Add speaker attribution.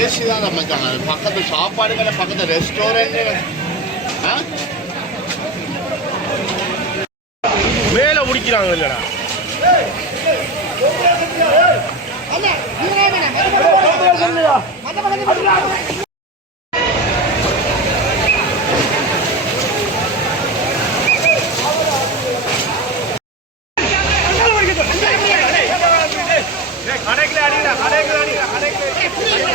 Speaker 1: AC தான் அமைச்சாங்க பக்கத்து சாப்பாடு கடை பக்கத்து ரெஸ்டாரண்ட் மேல உடிக்கிறாங்க இல்லடா